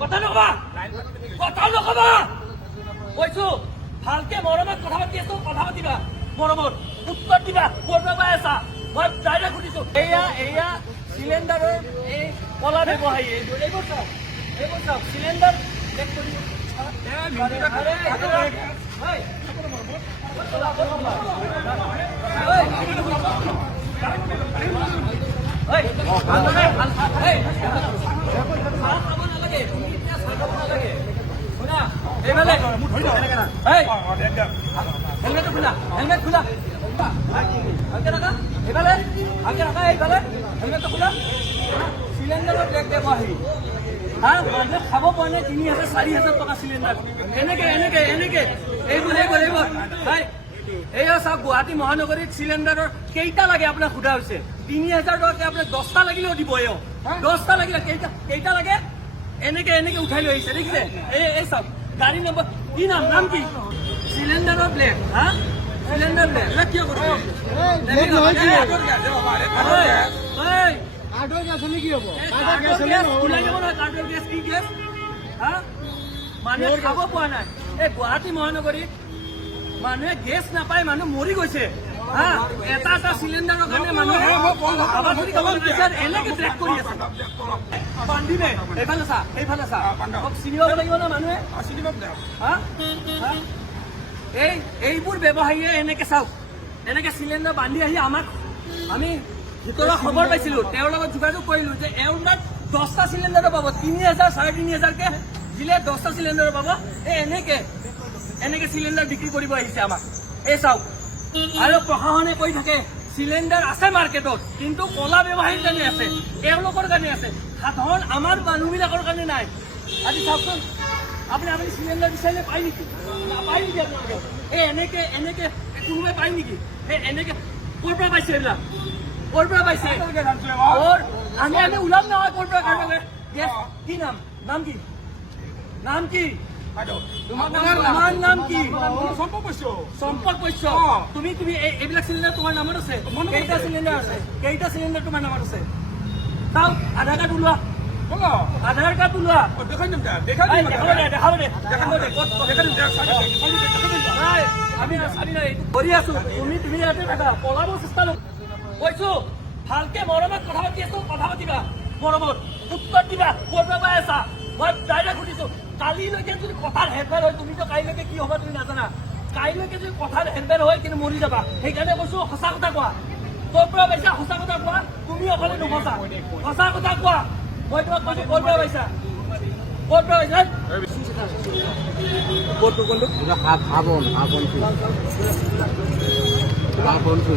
কথা নকবা কৈছো ভালকে মৰমত কথা পাতি আছো কথা পাতিবা মৰমত উত্তৰ দিবা ক'ৰ পৰা পাই আছা মই ডাইৰেক্ট সুধিছো এয়া চিলিণ্ডাৰৰ এই কলা ব্যৱসায়ী এইবোৰ চাওক চিলিণ্ডাৰ চেক কৰি হেলমেট খোলা ভালকে ৰাখা এইফালে ভালকে ৰাখা এইফালে হেলমেটটো খোলা চিলিণ্ডাৰৰ ব্ৰেক ব্যৱসায়ী মানুহে খাব পৰা নাই 3,000 4,000 টকা চিলিণ্ডাৰ এনেকে এইবোৰ এইয়া চাওক গুৱাহাটী মহানগৰীত চিলিণ্ডাৰৰ কেইটা লাগে আপোনাক সোধা হৈছে 3,000 টকাকে আপোনাক 10টা লাগিলেও দিব 10টা লাগিলে কেইটা লাগে এনেকে উঠাই লৈ আহিছে দেখিছে এই চাওক গাড়ী নম্বৰ কি নাম কি চিলিণ্ডাৰৰ ব্লেড চিলিণ্ডাৰ ব্লেড কিয় কৰিব মানুহে খাব পোৱা নাই এই গুৱাহাটী মহানগৰীত মানুহে গেছ নাপায় মানুহ মৰি গৈছে এটা চিলিণ্ডাৰৰ কাৰণে মানুহে এনেকে ট্ৰেক কৰি আছে বান্ধিলে এইফালে চা চিনিব লাগিব ন মানুহে এইবোৰ ব্যৱসায়ীয়ে এনেকে চাওক এনেকে চিলিণ্ডাৰ বান্ধি আহি আমাক আমি ভিতৰৰ খবৰ পাইছিলো তেওঁৰ লগত যোগাযোগ কৰিলো যে এওঁৰ তাত 10টা চিলিণ্ডাৰো পাব 3,000 3,500কে দিলে 10টা চিলিণ্ডাৰো পাব এনেকে চিলিণ্ডাৰ বিক্ৰী কৰিব আহিছে আমাক এই চাওক আৰু প্ৰশাসনে কৈ থাকে চিলিণ্ডাৰ আছে মাৰ্কেটত কিন্তু কলা ব্যৱসায়ীৰ কাৰণে আছে তেওঁলোকৰ কাৰণে আছে সাধাৰণ আমাৰ মানুহবিলাকৰ কাৰণে নাই আজি চাওকচোন আপুনি চিলিণ্ডাৰ বিচাৰিলে পায় নেকি নাপায় নেকি আপোনালোকে এনেকে কোনোবাই পায় নেকি এনেকে ক'ৰ পৰা পাইছে এইবিলাক ক'ৰ পৰা পাইছে আমি ওলাম নহয় ক'ৰ পৰা কাৰোবাকে কি নাম কি তোমাৰ নাম কি সম্পদ বৈশ্য তুমি এইবিলাক চিলিণ্ডাৰ তোমাৰ নামত আছে কেইটা চিলিণ্ডাৰ তোমাৰ নামত আছে চাওক আধাৰ কাৰ্ড ওলোৱা আমি কৰি আছো তুমি ইয়াতে থাকা পলাব চেষ্টা কৈছো ভালকে মৰমত কথা পাতি আছো কথা পাতিবা মৰমত উত্তৰ দিবা ক'ৰ পৰা পাই আছা মই ডাইৰেক্ট সুধিছো কালিলৈকে যদি কথাৰ হেৰফেৰ হয় তুমিতো কাইলৈকে কি হ'ব তুমি নাজানা কাইলৈকে যদি কথাৰ হেৰফেৰ হয় কিন্তু মৰি যাবা সেইকাৰণে কৈছো সঁচা কথা কোৱা ক'ৰ পৰা পাইছা সঁচা কথা কোৱা তুমি অকলে নুবছা সঁচা কথা কোৱা মই তোমাক কৈছো ক'ৰ পৰা পাইছা কোনটো